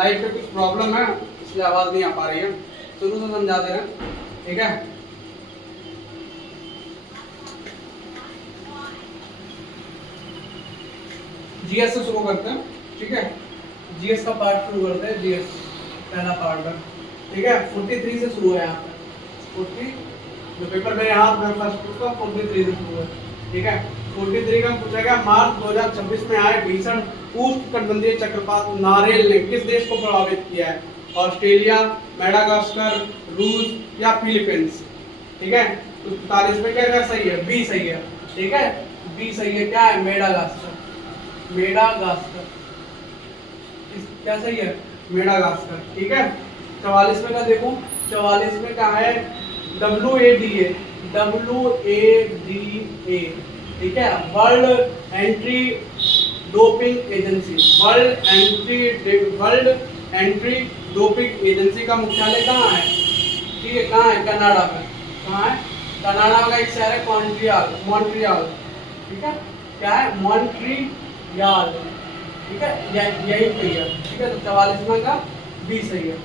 Light पे कुछ problem है इसलिए आवाज़ नहीं आ पा रही है, शुरू से समझा दे रहे हैं, ठीक है। जीएस से शुरू करते हैं, ठीक है। जीएस का पार्ट शुरू करते हैं, जीएस पहला पार्ट है, ठीक है। 43 से शुरू है यहाँ पे, 40 जो पेपर मेरे हाथ में फर्स्ट उसका 43 से शुरू है, ठीक है। 43 का पूछा गया मार्च 2026 में आए भीषण उष्णकटिबंधीय चक्रवात नारेल ने किस देश को प्रभावित किया है? ऑस्ट्रेलिया, मेडागास्कर, रूस या फिलीपींस, ठीक है। तो 43 में क्या क्या सही है? बी सही है, ठीक है। बी सही है, क्या है? मेडागास्कर, मेडागास्कर क्या सही है? मेडागास्कर, ठीक है। 44 में का देखो, 44 में क्या है? WADA, WADA, ठीक है। World anti doping agency, world anti doping agency का मुख्यालय कहाँ है? ठीक है, कहाँ है? कनाडा में। कहाँ है? कनाडा का एक शहर है मॉन्ट्रियल, मॉन्ट्रियल, ठीक है। क्या है? मॉन्ट्रियल, ठीक है, यही सही है, ठीक है। तो 44 में का बी सही है,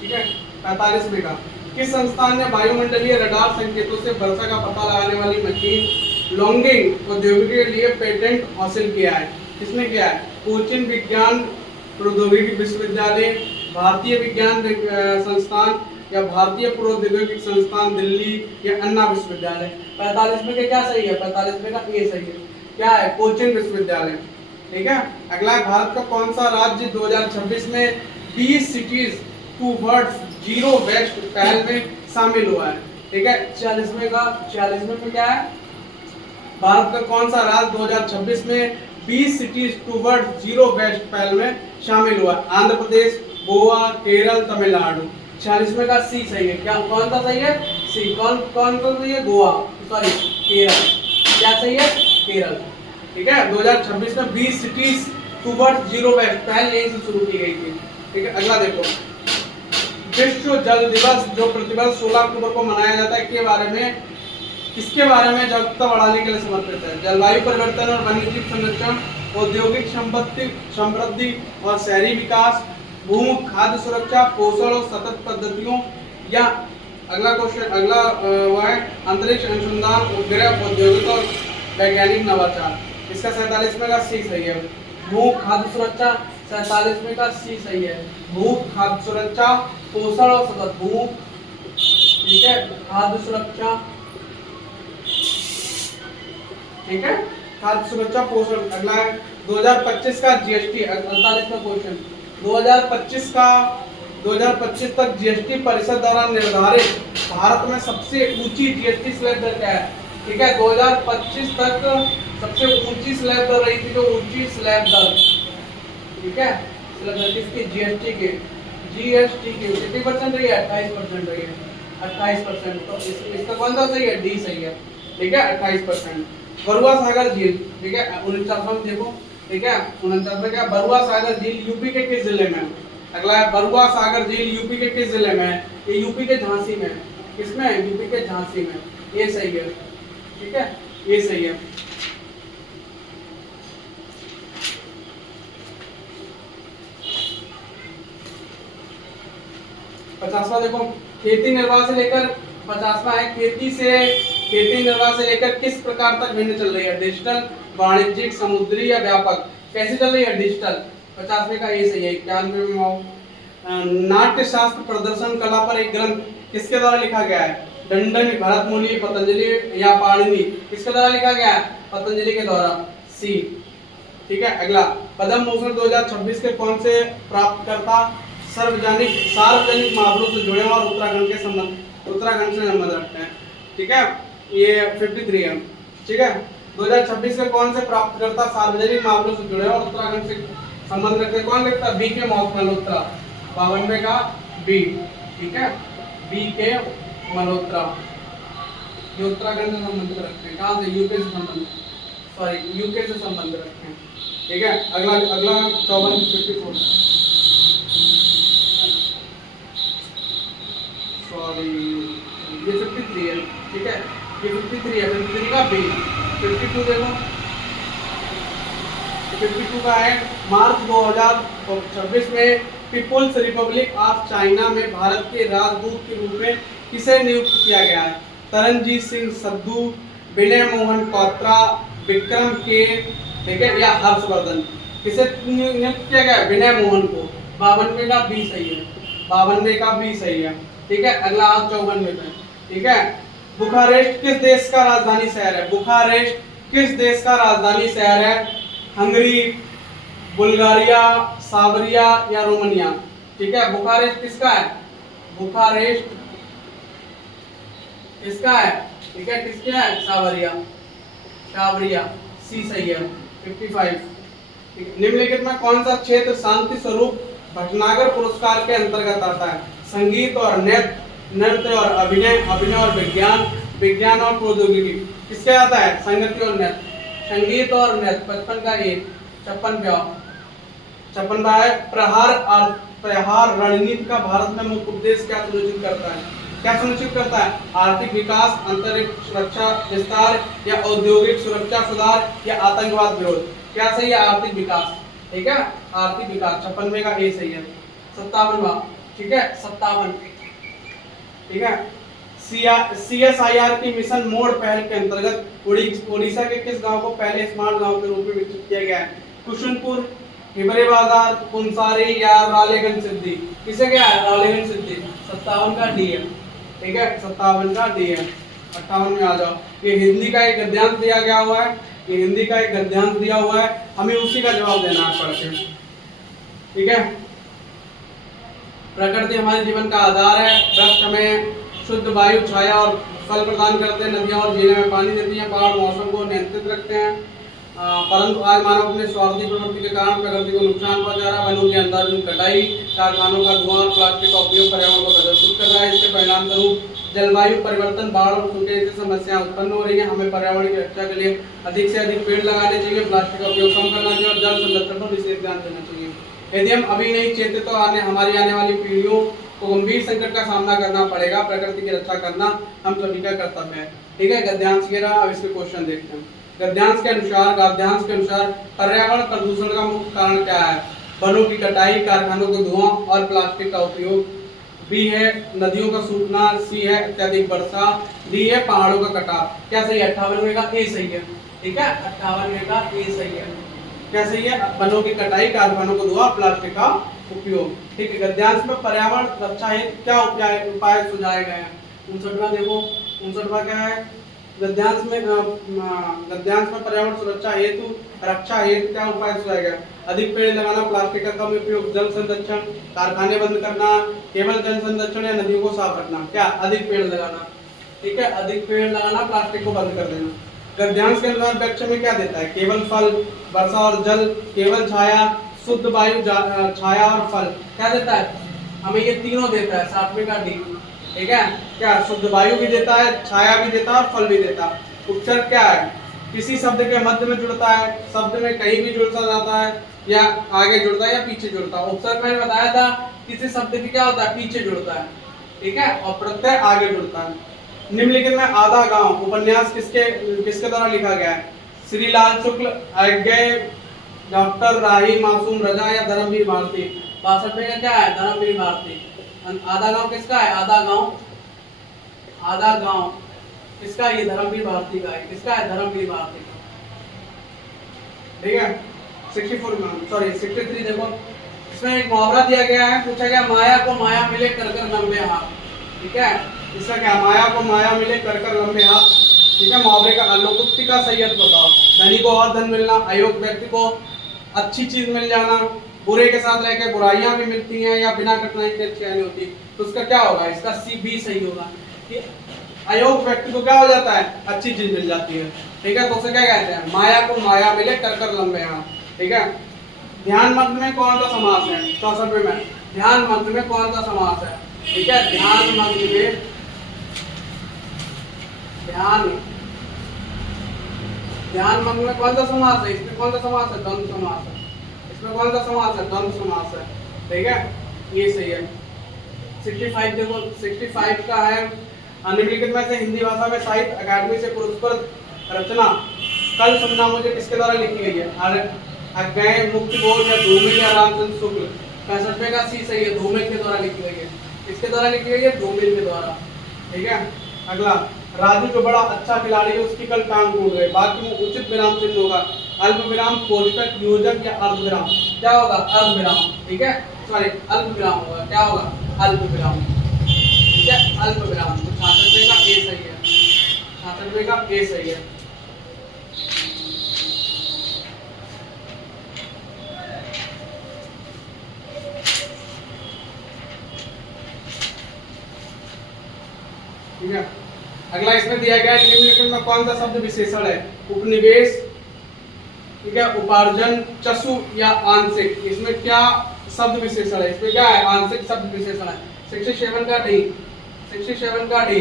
ठीक है। 45 में का किस संस्थान ने वायुमंडलीय रडार संकेतों से वर्षा का पता लगाने वाली मशीन लॉन्गिंग औद्योगिक के लिए पेटेंट हासिल किया है? किसने किया है? कोचिन विज्ञान प्रौद्योगिकी विश्वविद्यालय, भारतीय विज्ञान संस्थान या भारतीय प्रौद्योगिकी संस्थान दिल्ली या अन्ना विश्वविद्यालय। 45 में क्या सही है? 45 में का ए सही है, क्या है? कोचिन विश्वविद्यालय, ठीक है। अगला, भारत का कौन सा राज्य 2026 में 20 सिटीज टूवर्ड्स जीरो वेस्ट पहल में शामिल हुआ है? ठीक है। 46 में का, 46 में क्या है? भारत का कौन सा राज्य 2026 में 20 सिटीज टूवर्ड्स जीरो वेस्ट पहल में शामिल हुआ? आंध्र प्रदेश, गोवा, केरल, तमिलनाडु। 46 में का सी सही है, क्या कौन सा सही है? सी। कौन कौन सा सही है? गोवा, सॉरी केरल, क्या सही है? केरल, ठीक है। 2026 में 20 सिटीज टूवर्ड्स जीरो वेस्ट पहल यहीं से शुरू की गई थी, ठीक है। अगला देखो, विश्व जल दिवस जो प्रतिवर्ष 16 अक्टूबर को मनाया जाता है के बारे में, किसके बारे में जागरूकता बढ़ाने के लिए समर्पित है? जलवायु परिवर्तन और वन्यजीव संरक्षण, औद्योगिक समृद्धि और शहरी विकास, भूमि खाद्य सुरक्षा, पोषण और सतत पद्धतियों, या अगला क्वेश्चन, अगला वो है अंतरिक्ष अनुसंधान, उपग्रह, औद्योगिक और वैज्ञानिक नवाचार। इसका 47 में का सी सही है, भू खाद्य सुरक्षा। 47 में का सी सही है, भू खाद्य सुरक्षा, पोषण और सतत, भू, ठीक है, खाद्य सुरक्षा, ठीक है, खाद्य सुरक्षा, पोषण। अगला है 2025 का जीएसटी, 48 का क्वेश्चन, 2025 तक जीएसटी परिषद द्वारा निर्धारित भारत में सबसे ऊंची जीएसटी स्लैब दर क्या है? ठीक है, 2025 तक सबसे ऊंची स्लैब दर रही थी, जो ऊंची स्लैब दर, ठीक है, स्लैब दर किसकी? जीएसटी के, जीएसटी की कितनी परसेंट रही है? 28% रही है, 28%। तो इसका कौन सा सही है? डी सही है, ठीक है, 28%। बरुआ सागर झील, ठीक है, 49वां में देखो, ठीक है, 49 में क्या? बरुआ सागर झील यूपी के किस जिले में है? अगला है, बरुआ सागर झील यूपी के किस जिले में है? ये यूपी के झांसी में है। किसमें है? यूपी के झांसी में। ये सही है, ठीक है, ये सही है। पचासवां देखो, खेती निर्वाह से लेकर, 50वां है, खेती निर्वाह से लेकर किस प्रकार तक भिन्न चल रही है? डिजिटल, वाणिज्यिक, समुद्री या व्यापक? कैसे चल रही है? डिजिटल। 50वें का ये सही है। 91वें में नाट्य शास्त्र प्रदर्शन कला पर एक ग्रंथ किसके द्वारा लिखा गया है? दंडन, भरतमुनि, पतंजलि या पाणिनि? किसके द्वारा लिखा गया है? पतंजलि के द्वारा, सी, ठीक है। अगला, पद्म भूषण 2026 के कौन से प्राप्तकर्ता सार्वजनिक मामलों से जुड़े और उत्तराखंड से संबंध रखते हैं? ठीक है, ये 53 है, ठीक है। 2026 के कौन से प्राप्तकर्ता सार्वजनिक मामलों से जुड़े और उत्तराखंड से संबंध रखते हैं? कौन लिखता है? बी के मल्होत्रा, 52 का बी, ठीक है, बी के मल्होत्रा, ये उत्तराखंड से संबंध रखते हैं। कहाँ से? यूके से संबंध, सॉरी यूके से संबंध रखते हैं, ठीक है। अगला 54, सॉरी ये 53 है, ठीक है, ये 53 है, 53 का बी। 52 देखो, 52 का है, मार्च 2026 में पीपुल्स रिपब्लिक ऑफ चाइना में भारत के राजदूत के रूप में किसे नियुक्त किया गया है? तरनजीत सिंह सद्धू, विनय मोहन क्वात्रा, विक्रम के, ठीक है, या हर्षवर्धन? किसे नियुक्त किया गया है? विनय मोहन को। 52 का बी सही है, 52 का बी सही है। ठीक है, अगला 54 पे। ठीक है, बुखारेस्ट किस देश का राजधानी शहर है? बुखारेस्ट किस देश का राजधानी शहर है? हंगरी, बुल्गारिया, सावरिया या रोमानिया? ठीक है, बुखारेस्ट किसका है? बुखारेस्ट किसका है? ठीक है, किसका है? सावरिया, सावरिया, सी सही है। 55। निम्नलिखित में कौन सा क्षेत्र शांति स्वरूप भटनागर पुरस्कार के अंतर्गत आता है? संगीत और नृत्य, नृत्य और अभिनय, अभिनय और विज्ञान, विज्ञान और प्रौद्योगिकी? किसके आता है? संगीत और नृत्य, संगीत और नृत्य। 55 का ये 56 है। प्रहार रणनीति का भारत में मुख्य उद्देश्य क्या सुनिश्चित करता है? क्या सुनिश्चित करता है? आर्थिक विकास, अंतरिक्ष सुरक्षा विस्तार या औद्योगिक सुरक्षा सुधार या आतंकवाद विरोध? क्या सही है? आर्थिक विकास। ठीक है, आर्थिक विकास। 56 का ए सही है। 57वां, ठीक है, 57, ठीक है। CSIR की मिशन मोड पहल के अंतर्गत उड़ीसा के किस गांव को पहले स्मार्ट गांव के रूप में विकसित किया गया है? कुशनपुर, हिबरे बाजार, पुंसारी या रालेगंज सिद्धि? किसे गया है? रालेगंज सिद्धि। 57 का डी है। ठीक है, 57 का डी है। 58 में आ जाओ। ये हिंदी का एक गद्यांश दिया गया हुआ है, ये हिंदी का एक गद्यांश दिया हुआ है, हमें उसी का जवाब देना है पढ़ के। ठीक है, प्रकृति हमारे जीवन का आधार है। वृक्ष हमें शुद्ध वायु, छाया और फल प्रदान करते हैं। नदियां और झीलें में पानी देती हैं। पहाड़ मौसम को नियंत्रित रखते हैं। परंतु आज मानव अपने स्वार्थी प्रवृत्ति के कारण प्रकृति को नुकसान पहुंचा रहा है। वनों की अंधाधुंध कटाई, कारखानों का धुआं, प्लास्टिक का उपयोग पर्यावरण को प्रदूषित कर रहा है। इसके परिणाम स्वरूप जलवायु परिवर्तन, बाढ़ और सूखे जैसी समस्याएं उत्पन्न हो रही हैं। हमें पर्यावरण की रक्षा के लिए अधिक से अधिक पेड़ लगाने चाहिए, प्लास्टिक का उपयोग कम करना चाहिए और जल संरक्षण पर विशेष ध्यान देना चाहिए। यदि हम अभी नहीं चेते तो हमारी आने वाली पीढ़ियों को गंभीर संकट का सामना करना पड़ेगा। प्रकृति की रक्षा करना हम सभी का कर्तव्य है। ठीक है, गद्यांश ये रहा। अब इसके क्वेश्चन देखते हैं। गद्यांश के अनुसार पर्यावरण प्रदूषण का मुख्य कारण क्या है? वनों की कटाई, कारखानों का धुआं और प्लास्टिक का उपयोग। बी है नदियों का सूखना, सी है अत्यधिक वर्षा, डी है पहाड़ों का कटाव। क्या सही है? 58 का ए सही है। ठीक है, 58 का ए सही है। क्या सही है? वनों की कटाई, कारखानों का धुआं, प्लास्टिक का उपयोग। ठीक है, गद्यांश में पर्यावरण रक्षा हेतु क्या उपाय सुझाए गए हैं? 59वां देखो, 59वां क्या है? गद्यांश में पर्यावरण सुरक्षा हेतु, रक्षा हेतु क्या उपाय सुझाए गए? अधिक पेड़ लगाना, प्लास्टिक का कम उपयोग, जल संरक्षण, कारखाने बंद करना, केवल जल संरक्षण या नदियों को साफ रखना? क्या? अधिक पेड़ लगाना। ठीक है, अधिक पेड़ लगाना, प्लास्टिक को बंद कर देना। गद्यांश के अनुसार वृक्ष में क्या देता है? केवल फल, वर्षा और जल, केवल छाया, शुद्ध वायु, छाया और फल। क्या देता है? हमें ये तीनों देता है। 7वें का डी। ठीक है, क्या? शुद्ध वायु भी देता है, छाया भी देता है और फल भी देता है। उपसर्ग क्या है? किसी शब्द के मध्य में जुड़ता है, शब्द में कहीं भी जुड़ता जाता है, या आगे जुड़ता है या पीछे जुड़ता है। उपसर्ग मैंने बताया था किसी शब्द की क्या होता है? पीछे जुड़ता है। ठीक है, और प्रत्यय आगे जुड़ता है। निम्नलिखित में आधा गांव उपन्यास किसके द्वारा लिखा गया है? श्री लाल शुक्ल, अज्ञेय, डॉक्टर राही मासूम रजा या धर्मवीर भारती? 62 का क्या है? धर्मवीर भारती। आधा गांव किसका है? आधा गांव किसका? ये धर्मवीर भारती का है। किसका है? धर्मवीर भारती का। ठीक है, 63 देखो, इसमें एक मुहावरा दिया गया है। पूछा गया माया को माया मिले कर कर लंबे हाथ। ठीक है, इसका क्या? माया को माया मिले कर कर लंबे हाथ। ठीक है, मुहावरे का लोकोक्ति का सही अर्थ बताओ। धनी को और धन मिलना, अयोग्य व्यक्ति को अच्छी चीज मिल जाना, बुरे के साथ रहकर बुराइयां भी मिलती हैं, या बिना कठिनाई के अच्छी नहीं होती। तो उसका क्या होगा? इसका सी बी सही होगा कि अयोग्य व्यक्ति को क्या हो जाता है? अच्छी चीज मिल जाती है। ठीक है, तो उसे क्या कहते हैं? माया को माया मिले कर कर लंबे हाथ। ठीक है, ध्यान मग्न में कौन सा समास है? 64 में ध्यान मग्न में कौन सा समास है? ठीक है, ध्यान मग्न में कौन सा समास है? इसमें कौन सा समास है? द्वंद्व समास है। इसमें कौन सा समास है? द्वंद्व समास है। ठीक है, ये सही है। 65 देखो, 65 का है निम्नलिखित में से हिंदी भाषा में साहित्य अकादमी से पुरस्कृत रचना कल सुनना मुझे किसके द्वारा लिखी गई है? अज्ञेय, मुक्तिबोध या धूमिल या रामचंद्र शुक्ल? 65वें का सी सही है, दो मिल के द्वारा लिखी गई है। किसके द्वारा लिखी गई है? दो मिल के द्वारा। ठीक है। अगला, राजू जो बड़ा अच्छा खिलाड़ी है उसकी कल टांग टूट गई। वाक्य में उचित विराम चिन्ह होगा अल्प विराम, कोष्टक, योजक या अर्ध विराम। क्या होगा? अर्ध विराम। ठीक है, सॉरी अल्प विराम होगा। क्या होगा? अल्प विराम। ठीक है, अल्प विराम। तो 66वें का ए सही है, 66वें का ए सही है। ठीक है। अगला इसमें दिया गया निम्नलिखित में कौन सा शब्द विशेषण है? उपनिवेश, ठीक है, उपार्जन, चसु या आंशिक। इसमें क्या शब्द विशेषण है? इसमें क्या है? आंशिक शब्द विशेषण है। 67 का डी, 67 का डी।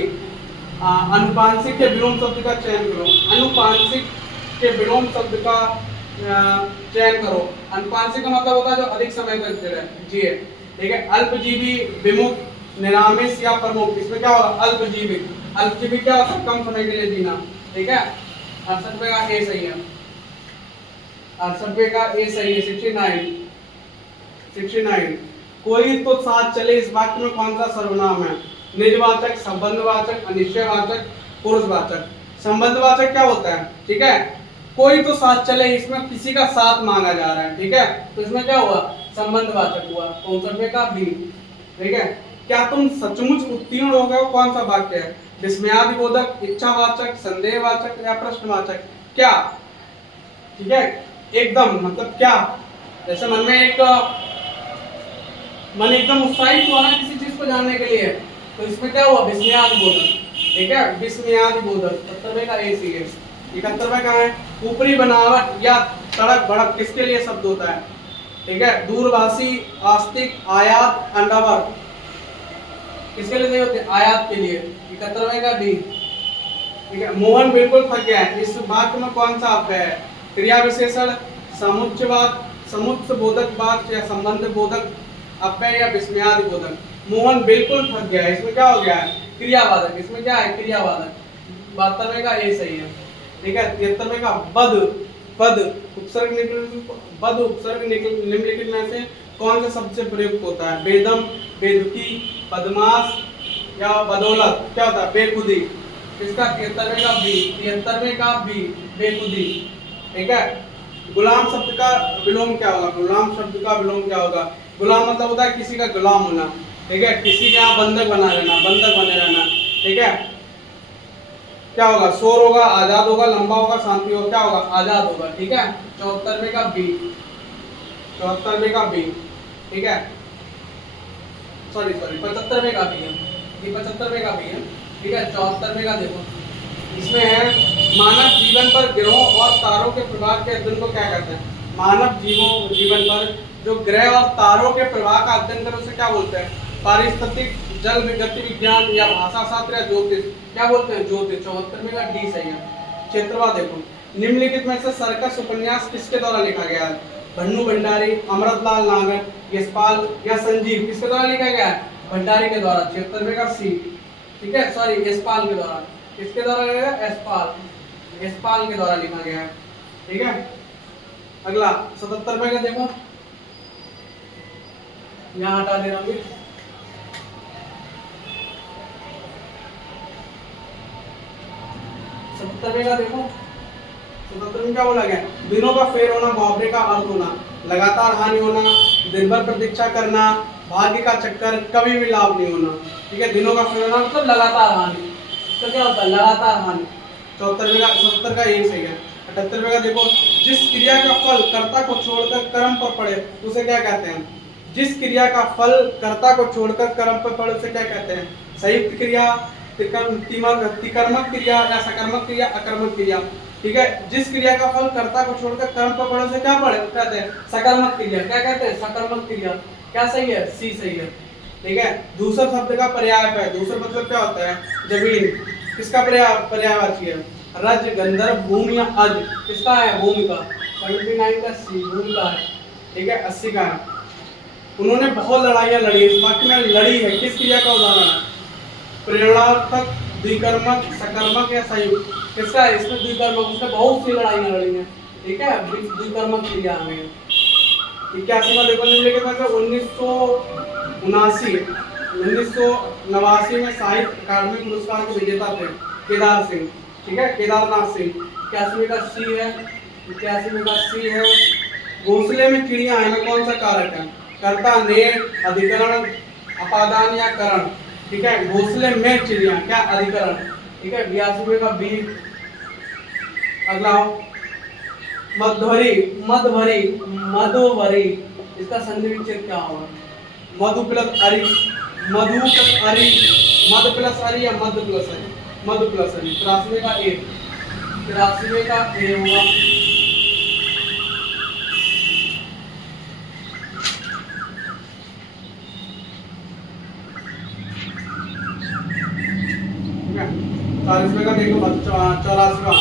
अनुपांशिक के विलोम शब्द का चयन करो। अनुपांशिक के विलोम शब्द का चयन करो। अनुपांशिक का मतलब होता है जो अधिक समय तक जिए। ठीक है। अल्पजीवी, विमुख, निरामिष या प्रमुख। इसमें क्या होगा? अल्पजीवी। अल्पजीवी क्या होता है? कम समय के लिए जीना। ठीक है। 68वें का ए सही है, 68वें का ए सही है। 69, 69। कोई तो साथ चले इस वाक्य में कौन सा सर्वनाम है? निजवाचक, संबंधवाचक, अनिश्चयवाचक, पुरुषवाचक। संबंधवाचक क्या होता है? ठीक है, कोई तो साथ चले, इसमें किसी का साथ मांगा जा रहा है। ठीक है, तो इसमें क्या हुआ? संबंधवाचक हुआ। 65वें का बी। ठीक है। क्या तुम सचमुच उत्तीर्ण हो गए? कौन सा वाक्य है? विस्मयादिबोधक, इच्छावाचक, संदेहवाचक या प्रश्नवाचक। क्या? ठीक है, एकदम मतलब क्या? जैसे मन एकदम उत्साहित हुआ ना किसी चीज को जानने के लिए, तो इसमें क्या हुआ? विस्मयादिबोधक। ठीक है, विस्मयादिबोधक। 70वें का ए सी है। 71वें का है ऊपरी बनावट या तड़क भड़क। किसके लिए शब्द होता है? ठीक है, दूरभाषी, आस्तिक, आयात, अंडावर। किसके लिए नहीं होते? आयात के लिए। 71वें का डी। ठीक है। मोहन बिल्कुल थक गया है। इस वाक्य में कौन सा अव्यय है? क्रिया विशेषण, समुच्चयवाद, समुच्चयबोधक वाक्य या संबंध बोधक अव्यय या विस्मयादिबोधक। मोहन बिल्कुल थक गया है, इसमें क्या हो गया है? क्रियावादक। इसमें क्या है? क्रियावादक। 72वें का ए सही है। ठीक है। 73वें का बद, पद उपसर्ग बद उपसर्ग निम्नलिखित में से कौन सा शब्द से प्रयुक्त होता है? बेदम, बेदुकी, बदमाश या बदौलत। क्या होता है? बेखुदी। इसका 73वें का बी, 73वें का बी, बेखुदी। ठीक है। गुलाम शब्द का विलोम क्या होगा? गुलाम शब्द का विलोम क्या होगा? गुलाम मतलब होता है किसी का गुलाम होना। ठीक है, किसी के यहाँ बंधक बना रहना, बंधक बने रहना। ठीक है, क्या होगा? शोर होगा, आजाद होगा, लंबा होगा, शांति होगा। क्या होगा? आजाद होगा। ठीक है। 74वें का बी, 74वें का बी। ठीक है, सॉरी 75वें का भी है, ये 75वें का भी है। ठीक है। 74वें का देखो, इसमें है मानव जीवन पर ग्रहों और तारों के प्रभाव के अध्ययन को क्या कहते हैं? मानव जीवन पर जो ग्रह और तारों के प्रभाव का अध्ययन करो उसे क्या बोलते हैं? पारिस्थितिक, जल गति विज्ञान या भाषा शास्त्र या ज्योतिष। क्या बोलते हैं? ज्योतिष। 74वें का डी सही है। क्षेत्रवा देखो, निम्नलिखित में से सर्कस उपन्यास किसके द्वारा लिखा गया है? भन्नू भंडारी, अमृतलाल नागर, यशपाल या संजीव। किसके द्वारा लिखा गया है? भंडारी के द्वारा। 76वें का सी। ठीक है, सॉरी यशपाल के द्वारा। किसके द्वारा लिखा गया? यशपाल, यशपाल के द्वारा लिखा गया है। ठीक है। अगला 77वें का देखो, यहाँ हटा दे रहा हूँ। 77वें का देखो, 77वें में क्या बोला गया? दिनों का फेर होना, मुहावरे का अर्थ होना, लगातार हानि होना, दिन भर प्रतीक्षा करना, भाग्य का चक्कर, कभी भी लाभ नहीं होना। ठीक है, दिनों का फेर होना मतलब लगातार हानि। तो क्या होता है? लगातार हानि। 74वें का 77 का यही सही है। 78वें का देखो, जिस क्रिया का फल कर्ता को छोड़कर कर्म पर पड़े उसे क्या कहते हैं? जिस क्रिया का फल कर्ता को छोड़कर कर्म पर पड़े उसे क्या कहते हैं? संयुक्त क्रिया, त्रिकर्मक क्रिया या सकर्मक क्रिया, अकर्मक क्रिया। ठीक है, जिस क्रिया का फल कर्ता को छोड़कर कर्म पर पड़े उसे क्या पड़े कहते हैं? सकर्मक क्रिया। क्या कहते हैं? सकर्मक क्रिया। क्या सही है? सी सही है। ठीक है। दूसरा शब्द का पर्याय है। दूसरा मतलब क्या होता है? जमीन। किसका पर्यायवाची है? रज, गंधर्व, भूमि या अज। किसका है? भूमि का। 79 का सी, भूमि का है। ठीक है। 80 का है, उन्होंने बहुत लड़ाइयां लड़ी। इस वाक्य में लड़ी है किस क्रिया का उदाहरण है? प्रेरणार्थक, द्विकर्मक, सकर्मक या संयुक्त। किसका है? इसमें द्विकर्मक। उसने बहुत सी लड़ाइयां लड़ी हैं। ठीक है, द्विकर्मक क्रिया में। 81वां देखो निम्नलिखित में से 1989 में साहित्य अकादमी पुरस्कार के विजेता थे केदार सिंह, ठीक है, केदारनाथ सिंह। 81वें का सी है, 81वें का सी है। घोंसले में चिड़िया है में कौन सा कारक है? कर्ता, ने, अधिकरण, अपादान या करण, ठीक है। घोंसले में चिड़िया क्या? अधिकरण, ठीक है। 82वें का बी। अगला मधुवरी, मधुवरी, मधुवरी, इसका संधि विच्छेद क्या होगा? मधु प्लस अरि, मधु प्लस अरि, मध प्लस अरि या मध प्लस अरि? मधु प्लस अरि। 83वें का ए, 83वें का ए होगा। ठीक है, 40वें का देखो 84वां।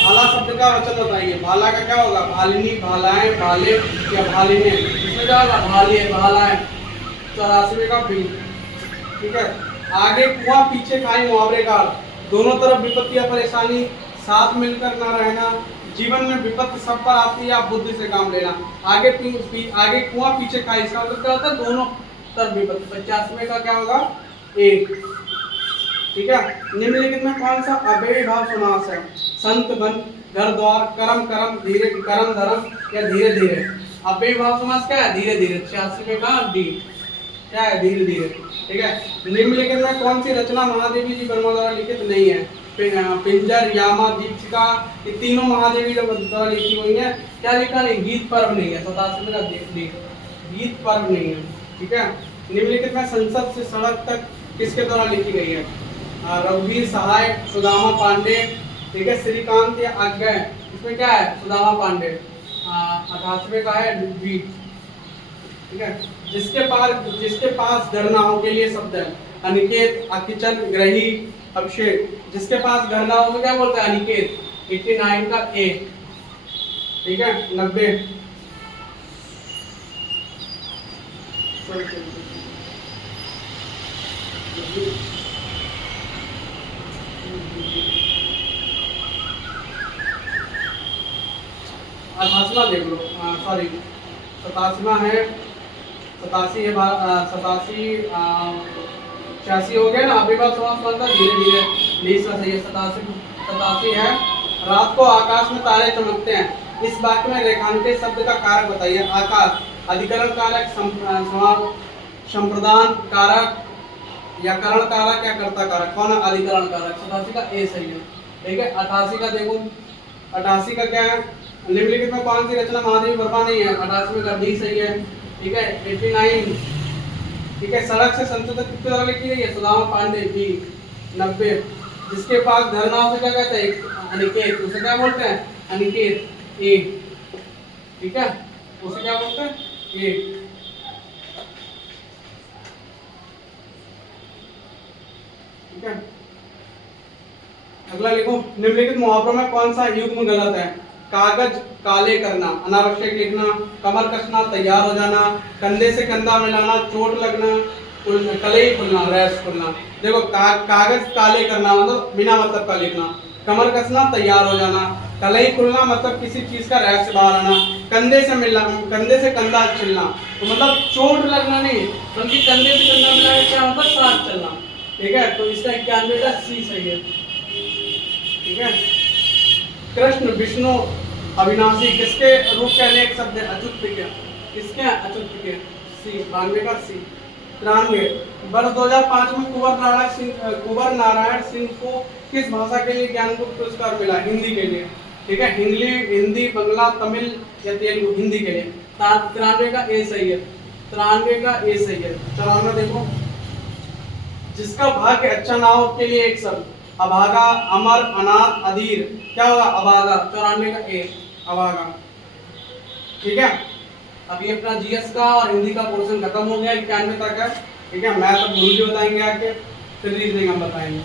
भाला शब्द का वचन बताइए। भाला का क्या होगा? भालिनी, भालाएं, भाले या भालिने। इसमें क्या होगा? भालिए, भालाएं। 84वें का बी, ठीक है। आगे कुआं पीछे खाई मुहावरे का अर्थ, दोनों तरफ विपत्ति या परेशानी, साथ मिलकर ना रहना, जीवन में विपत्ति सब पर आती है, आप बुद्धि से काम लेना। आगे आगे कुआं पीछे खाई, इसका मतलब क्या होता है? दोनों तरफ विपत्ति। 50वें का क्या होगा? ए, ठीक है। निम्नलिखित में कौन सा अव्ययी भाव समास है? संत, बन, घर द्वार, कर्म, कर्म, धीरे, कर्म, धर्म या धीरे धीरे। अव्ययी भाव समास क्या है? धीरे धीरे। 86वें का डी, क्या है? धीरे धीरे, ठीक है। निम्नलिखित में कौन सी रचना महादेवी जी वर्मा द्वारा लिखित नहीं है? पिंजर, यामा, दीपिका, ये तीनों महादेवी द्वारा लिखी हुई है। क्या लिखा नहीं? गीत पर्व नहीं है। 87वें का डी, गीत पर्व नहीं है, ठीक है। निम्नलिखित में संसद से सड़क तक किसके द्वारा लिखी गई है? रघुवीर सहाय, सुदामा पांडे, ठीक है। श्रीकांत या अज्ञा, इसमें क्या है? सुदामा पांडे। 88वें का है बी, ठीक है। जिसके पास घर ना हो के लिए शब्द है अनिकेत, अकिचन, ग्रही, अभिषेक। जिसके पास घर ना हो तो क्या बोलते हैं? अनिकेत। 89 का ए, ठीक है। 90 88वां देख लो, सॉरी 87वां है, 87 है, 87 86 हो गया ना। अभी बात समास कौन सा? धीरे धीरे, 20 का सही है। 87 है। रात को आकाश में तारे चमकते हैं, इस वाक्य में रेखांकित शब्द का कारक बताइए। आकाश, अधिकरण कारक, संप्रदान कारक या करण कारक या कर्ता कारक? कौन है? अधिकरण कारक। 87 का ए सही है, ठीक है। 88 का देखो, 88 का क्या है? निम्नलिखित में कौन सी रचना महादेवी वर्मा नहीं है? 88 का डी सही है, ठीक है। 89, ठीक है। सड़क से संसद किसके द्वारा लिखी गई है? सुदामा पांडे, बी। 90 जिसके पास घर ना हो से क्या कहते हैं? अनिकेत, उसे क्या बोलते हैं? अनिकेत, ए, ठीक है। उसे क्या बोलते हैं? ए, ठीक है। अगला लिखो, निम्नलिखित मुहावरों में कौन सा युग्म गलत है? कागज काले करना, अनावश्यक लिखना, कमर कसना, तैयार हो जाना, कंधे से कंधा मिलाना, चोट लगना, कलई खुलना, रैश खुलना। देखो कागज काले करना मतलब बिना मतलब का लिखना, कमर कसना तैयार हो जाना, कलई खुलना मतलब किसी चीज का रैश बाहर आना, कंधे से मिलना, कंधे से कंधा छिलना, तो मतलब चोट लगना नहीं बल्कि कंधे से कंधा मिलाना क्या मतलब साथ चलना, ठीक है। तो इसका 91 का सी सही है, ठीक है। कृष्ण, विष्णु, अविनाशी किसके रूप के अनेक शब्द है? अच्युत के, किसके? अच्युत के, सी। 92 का सी। 93 वर्ष 2005 में कुंवर नारायण सिंह को किस भाषा के लिए ज्ञानपीठ पुरस्कार मिला? हिंदी के लिए, ठीक है। हिंदी, बंगला, तमिल या तेलुगु? हिंदी के लिए। 93 का ए सही है, 93 का ए सही है। 94 देखो, जिसका भाग्य अच्छा ना हो के लिए एक शब्द, अभागा, अमर, अनाथ, अधीर, क्या होगा? अभागा। 94 का ए, अभागा, ठीक है। अभी अपना जीएस का और हिंदी का पोर्शन खत्म हो गया, 91 तक है, ठीक है। मैथ अब गुरु जी बताएंगे आके, फिर रीजनिंग हम बताएंगे।